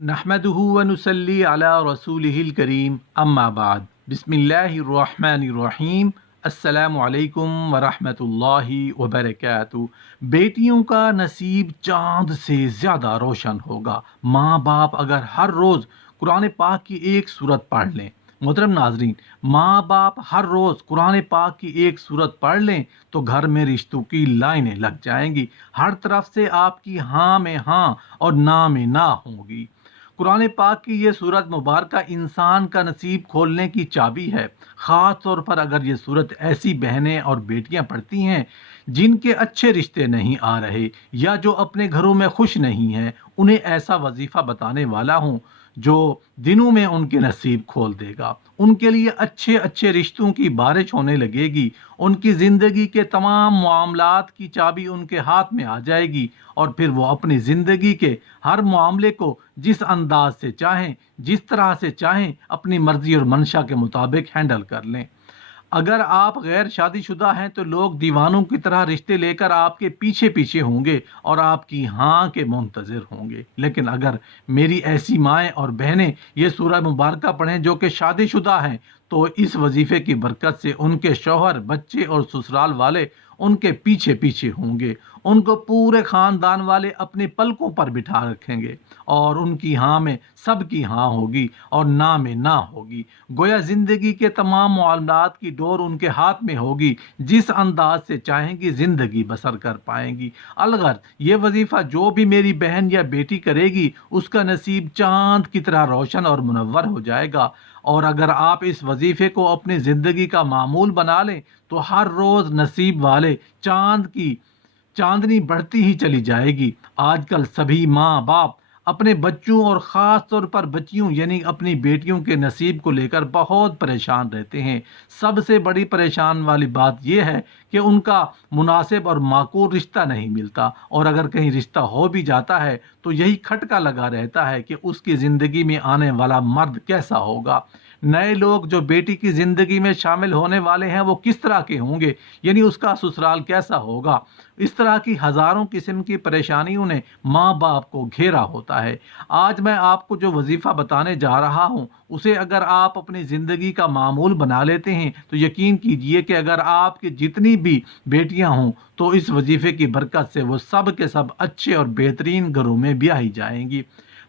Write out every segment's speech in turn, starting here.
نحمدہ و نصلی علی رسولہ الکریم اما بعد بسم اللہ الرحمن الرحیم السلام علیکم ورحمۃ اللہ وبرکاتہ۔ بیٹیوں کا نصیب چاند سے زیادہ روشن ہوگا۔ ماں باپ اگر ہر روز قرآن پاک کی ایک سورت پڑھ لیں، محترم ناظرین، ماں باپ ہر روز قرآن پاک کی ایک سورت پڑھ لیں تو گھر میں رشتوں کی لائنیں لگ جائیں گی۔ ہر طرف سے آپ کی ہاں میں ہاں اور نہ میں نہ ہوگی۔ قرآن پاک کی یہ سورت مبارکہ انسان کا نصیب کھولنے کی چابی ہے۔ خاص طور پر اگر یہ سورت ایسی بہنیں اور بیٹیاں پڑھتی ہیں جن کے اچھے رشتے نہیں آ رہے یا جو اپنے گھروں میں خوش نہیں ہیں، انہیں ایسا وظیفہ بتانے والا ہوں جو دنوں میں ان کے نصیب کھول دے گا۔ ان کے لیے اچھے اچھے رشتوں کی بارش ہونے لگے گی۔ ان کی زندگی کے تمام معاملات کی چابی ان کے ہاتھ میں آ جائے گی، اور پھر وہ اپنی زندگی کے ہر معاملے کو جس انداز سے چاہیں، جس طرح سے چاہیں، اپنی مرضی اور منشا کے مطابق ہینڈل کر لیں۔ اگر آپ غیر شادی شدہ ہیں تو لوگ دیوانوں کی طرح رشتے لے کر آپ کے پیچھے پیچھے ہوں گے اور آپ کی ہاں کے منتظر ہوں گے۔ لیکن اگر میری ایسی مائیں اور بہنیں یہ سورہ مبارکہ پڑھیں جو کہ شادی شدہ ہیں، تو اس وظیفے کی برکت سے ان کے شوہر، بچے اور سسرال والے ان کے پیچھے پیچھے ہوں گے۔ ان کو پورے خاندان والے اپنے پلکوں پر بٹھا رکھیں گے، اور ان کی ہاں میں سب کی ہاں ہوگی اور نہ میں نہ ہوگی۔ گویا زندگی کے تمام معاملات کی ڈور ان کے ہاتھ میں ہوگی۔ جس انداز سے چاہیں گی زندگی بسر کر پائیں گی۔ الغرض یہ وظیفہ جو بھی میری بہن یا بیٹی کرے گی، اس کا نصیب چاند کی طرح روشن اور منور ہو جائے گا۔ اور اگر آپ اس وظیفے کو اپنی زندگی کا معمول بنا لیں تو ہر روز نصیب والے چاند کی چاندنی بڑھتی ہی چلی جائے گی۔ آج کل سبھی ماں باپ اپنے بچوں اور خاص طور پر بچیوں یعنی اپنی بیٹیوں کے نصیب کو لے کر بہت پریشان رہتے ہیں۔ سب سے بڑی پریشان والی بات یہ ہے کہ ان کا مناسب اور معقول رشتہ نہیں ملتا، اور اگر کہیں رشتہ ہو بھی جاتا ہے تو یہی کھٹکا لگا رہتا ہے کہ اس کی زندگی میں آنے والا مرد کیسا ہوگا۔ نئے لوگ جو بیٹی کی زندگی میں شامل ہونے والے ہیں وہ کس طرح کے ہوں گے، یعنی اس کا سسرال کیسا ہوگا۔ اس طرح کی ہزاروں قسم کی پریشانیوں نے ماں باپ کو گھیرا ہوتا ہے۔ آج میں آپ کو جو وظیفہ بتانے جا رہا ہوں، اسے اگر آپ اپنی زندگی کا معمول بنا لیتے ہیں تو یقین کیجئے کہ اگر آپ کی جتنی بھی بیٹیاں ہوں تو اس وظیفے کی برکت سے وہ سب کے سب اچھے اور بہترین گھروں میں بیاہی جائیں گی۔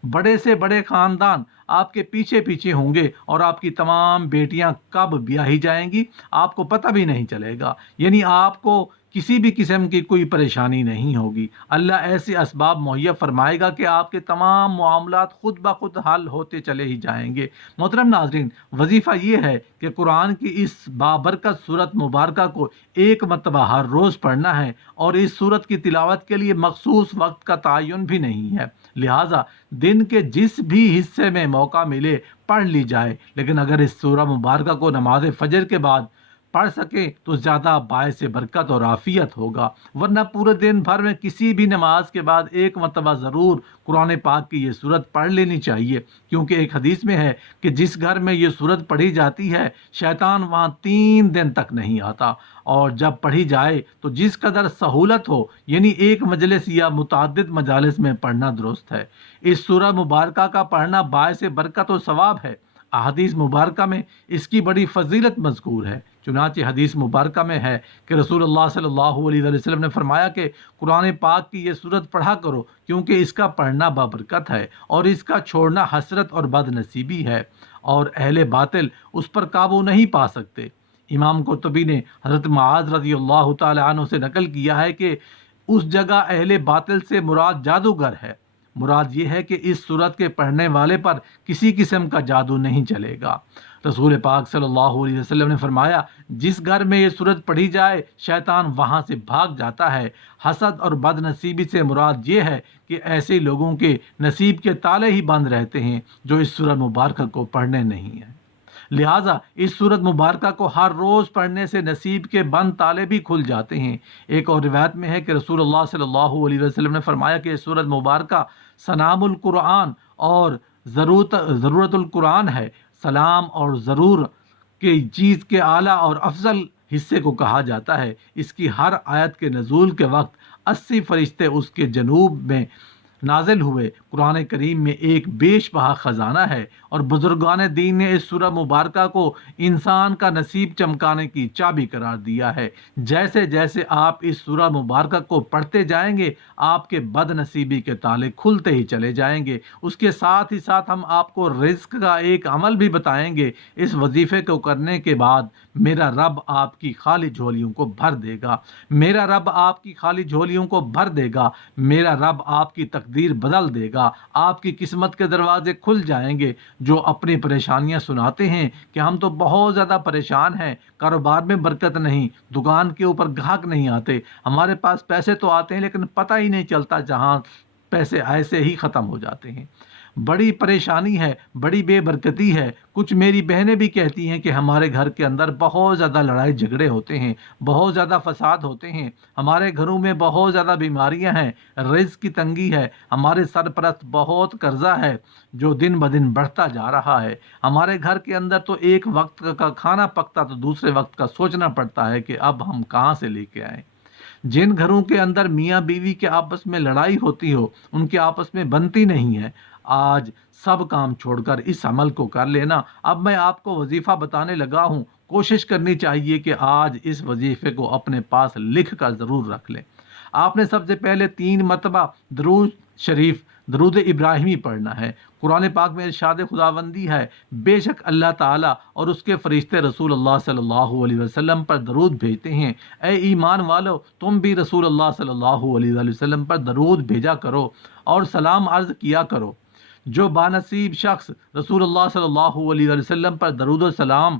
بڑے سے بڑے خاندان آپ کے پیچھے پیچھے ہوں گے، اور آپ کی تمام بیٹیاں کب بیاہی جائیں گی آپ کو پتہ بھی نہیں چلے گا، یعنی آپ کو کسی بھی قسم کی کوئی پریشانی نہیں ہوگی۔ اللہ ایسے اسباب مہیا فرمائے گا کہ آپ کے تمام معاملات خود بخود حل ہوتے چلے ہی جائیں گے۔ محترم ناظرین، وظیفہ یہ ہے کہ قرآن کی اس بابرکت سورت مبارکہ کو ایک مرتبہ ہر روز پڑھنا ہے، اور اس سورت کی تلاوت کے لیے مخصوص وقت کا تعین بھی نہیں ہے، لہٰذا دن کے جس بھی حصے میں موقع ملے پڑھ لی جائے۔ لیکن اگر اس سورہ مبارکہ کو نماز فجر کے بعد پڑھ سکیں تو زیادہ باعث برکت اور عافیت ہوگا، ورنہ پورے دن بھر میں کسی بھی نماز کے بعد ایک مرتبہ ضرور قرآن پاک کی یہ سورت پڑھ لینی چاہیے، کیونکہ ایک حدیث میں ہے کہ جس گھر میں یہ سورت پڑھی جاتی ہے شیطان وہاں 3 دن تک نہیں آتا، اور جب پڑھی جائے تو جس قدر سہولت ہو، یعنی ایک مجلس یا متعدد مجالس میں پڑھنا درست ہے۔ اس سورہ مبارکہ کا پڑھنا باعث برکت و ثواب ہے۔ احادیث مبارکہ میں اس کی بڑی فضیلت مذکور ہے۔ چنانچہ حدیث مبارکہ میں ہے کہ رسول اللہ صلی اللہ علیہ وسلم نے فرمایا کہ قرآن پاک کی یہ سورت پڑھا کرو، کیونکہ اس کا پڑھنا بابرکت ہے اور اس کا چھوڑنا حسرت اور بد نصیبی ہے، اور اہل باطل اس پر قابو نہیں پا سکتے۔ امام قرطبی نے حضرت معاذ رضی اللہ تعالی عنہ سے نقل کیا ہے کہ اس جگہ اہل باطل سے مراد جادوگر ہے۔ مراد یہ ہے کہ اس سورت کے پڑھنے والے پر کسی قسم کا جادو نہیں چلے گا۔ رسول پاک صلی اللہ علیہ وسلم نے فرمایا، جس گھر میں یہ سورت پڑھی جائے شیطان وہاں سے بھاگ جاتا ہے۔ حسد اور بد نصیبی سے مراد یہ ہے کہ ایسے لوگوں کے نصیب کے تالے ہی بند رہتے ہیں جو اس سورہ مبارکہ کو پڑھنے نہیں ہیں۔ لہٰذا اس سورت مبارکہ کو ہر روز پڑھنے سے نصیب کے بند تالے بھی کھل جاتے ہیں۔ ایک اور روایت میں ہے کہ رسول اللہ صلی اللہ علیہ وسلم نے فرمایا کہ یہ سورت مبارکہ سلام القرآن اور ضرورت القرآن ہے۔ سلام اور ضرور کی چیز کے اعلیٰ اور افضل حصے کو کہا جاتا ہے۔ اس کی ہر آیت کے نزول کے وقت 80 فرشتے اس کے جنوب میں نازل ہوئے قرآن کریم میں ایک بیش بہا خزانہ ہے، اور بزرگان دین نے اس سورہ مبارکہ کو انسان کا نصیب چمکانے کی چابی قرار دیا ہے۔ جیسے جیسے آپ اس سورہ مبارکہ کو پڑھتے جائیں گے، آپ کے بد نصیبی کے تالے کھلتے ہی چلے جائیں گے۔ اس کے ساتھ ہی ساتھ ہم آپ کو رزق کا ایک عمل بھی بتائیں گے۔ اس وظیفے کو کرنے کے بعد میرا رب آپ کی خالی جھولیوں کو بھر دے گا، میرا رب آپ کی خالی جھولیوں کو بھر دے گا، میرا رب آپ کی تقدیر بدل دے گا، آپ کی قسمت کے دروازے کھل جائیں گے۔ جو اپنی پریشانیاں سناتے ہیں کہ ہم تو بہت زیادہ پریشان ہیں، کاروبار میں برکت نہیں، دکان کے اوپر گاہک نہیں آتے، ہمارے پاس پیسے تو آتے ہیں لیکن پتہ ہی نہیں چلتا، جہاں پیسے ایسے ہی ختم ہو جاتے ہیں، بڑی پریشانی ہے، بڑی بے برکتی ہے۔ کچھ میری بہنیں بھی کہتی ہیں کہ ہمارے گھر کے اندر بہت زیادہ لڑائی جھگڑے ہوتے ہیں، بہت زیادہ فساد ہوتے ہیں، ہمارے گھروں میں بہت زیادہ بیماریاں ہیں، رزق کی تنگی ہے، ہمارے سرپرست بہت قرضہ ہے جو دن بدن بڑھتا جا رہا ہے، ہمارے گھر کے اندر تو ایک وقت کا کھانا پکتا تو دوسرے وقت کا سوچنا پڑتا ہے کہ اب ہم کہاں سے لے کے آئیں۔ جن گھروں کے اندر میاں بیوی کے آپس میں لڑائی ہوتی ہو، ان کے آپس میں بنتی نہیں ہے، آج سب کام چھوڑ کر اس عمل کو کر لینا۔ اب میں آپ کو وظیفہ بتانے لگا ہوں، کوشش کرنی چاہیے کہ آج اس وظیفے کو اپنے پاس لکھ کر ضرور رکھ لیں۔ آپ نے سب سے پہلے 3 مرتبہ درود شریف، درود ابراہیمی پڑھنا ہے۔ قرآن پاک میں ارشاد خداوندی ہے، بے شک اللہ تعالیٰ اور اس کے فرشتے رسول اللہ صلی اللہ علیہ وسلم پر درود بھیجتے ہیں۔ اے ایمان والو، تم بھی رسول اللہ صلی اللہ علیہ وآلہ وسلم پر درود بھیجا کرو اور سلام عرض کیا کرو۔ جو بانصیب شخص رسول اللہ صلی اللہ علیہ وآلہ وسلم پر درود و سلام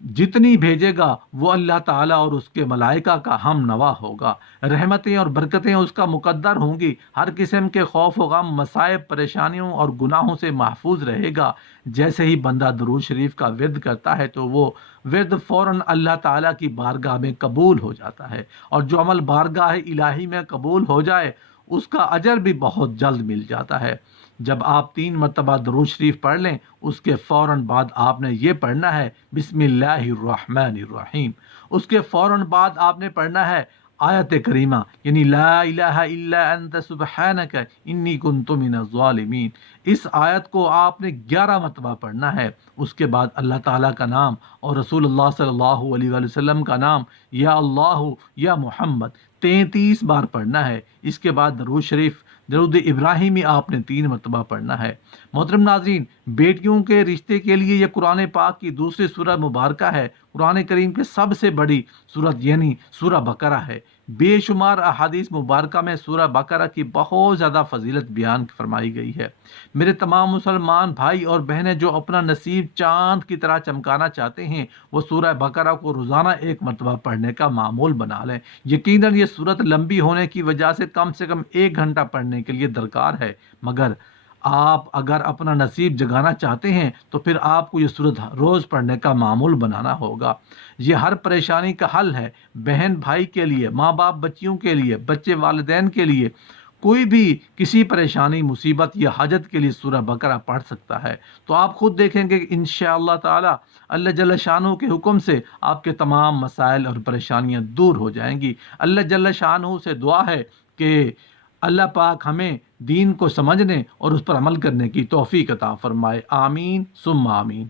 جتنی بھیجے گا، وہ اللہ تعالیٰ اور اس کے ملائکہ کا ہم نوا ہوگا، رحمتیں اور برکتیں اس کا مقدر ہوں گی، ہر قسم کے خوف و غم، مصائب، پریشانیوں اور گناہوں سے محفوظ رہے گا۔ جیسے ہی بندہ درود شریف کا ورد کرتا ہے تو وہ ورد فوراً اللہ تعالیٰ کی بارگاہ میں قبول ہو جاتا ہے، اور جو عمل بارگاہ الہی میں قبول ہو جائے اس کا اجر بھی بہت جلد مل جاتا ہے۔ جب آپ 3 مرتبہ درود شریف پڑھ لیں، اس کے فوراً بعد آپ نے یہ پڑھنا ہے بسم اللہ الرحمن الرحیم۔ اس کے فوراً بعد آپ نے پڑھنا ہے آیت کریمہ، یعنی لا الہ الا انت سبحانک انی کنت من الظالمین۔ اس آیت کو آپ نے 11 مرتبہ پڑھنا ہے۔ اس کے بعد اللہ تعالیٰ کا نام اور رسول اللہ صلی اللہ علیہ وآلہ وسلم کا نام، یا اللہ یا محمد، 33 بار پڑھنا ہے۔ اس کے بعد درود شریف، درود ابراہیمی آپ نے 3 مرتبہ پڑھنا ہے۔ محترم ناظرین، بیٹیوں کے رشتے کے لیے یہ قرآن پاک کی دوسری سورہ مبارکہ ہے۔ قرآن کریم کی سب سے بڑی سورت یعنی سورہ بقرہ ہے۔ بے شمار احادیث مبارکہ میں سورہ بقرہ کی بہت زیادہ فضیلت بیان فرمائی گئی ہے۔ میرے تمام مسلمان بھائی اور بہنیں جو اپنا نصیب چاند کی طرح چمکانا چاہتے ہیں، وہ سورہ بقرہ کو روزانہ 1 مرتبہ پڑھنے کا معمول بنا لیں۔ یقیناً یہ سورت لمبی ہونے کی وجہ سے کم 1 گھنٹہ پڑھنے کے لیے درکار ہے، مگر آپ اگر اپنا نصیب جگانا چاہتے ہیں تو پھر آپ کو یہ سورت روز پڑھنے کا معمول بنانا ہوگا۔ یہ ہر پریشانی کا حل ہے، بہن بھائی کے لیے، ماں باپ بچیوں کے لیے، بچے والدین کے لیے، کوئی بھی کسی پریشانی، مصیبت یا حاجت کے لیے سورہ بقرہ پڑھ سکتا ہے۔ تو آپ خود دیکھیں گے کہ انشاءاللہ تعالی اللہ جل شانہ کے حکم سے آپ کے تمام مسائل اور پریشانیاں دور ہو جائیں گی۔ اللہ جل شانہ سے دعا ہے کہ اللہ پاک ہمیں دین کو سمجھنے اور اس پر عمل کرنے کی توفیق عطا فرمائے، آمین ثم آمین۔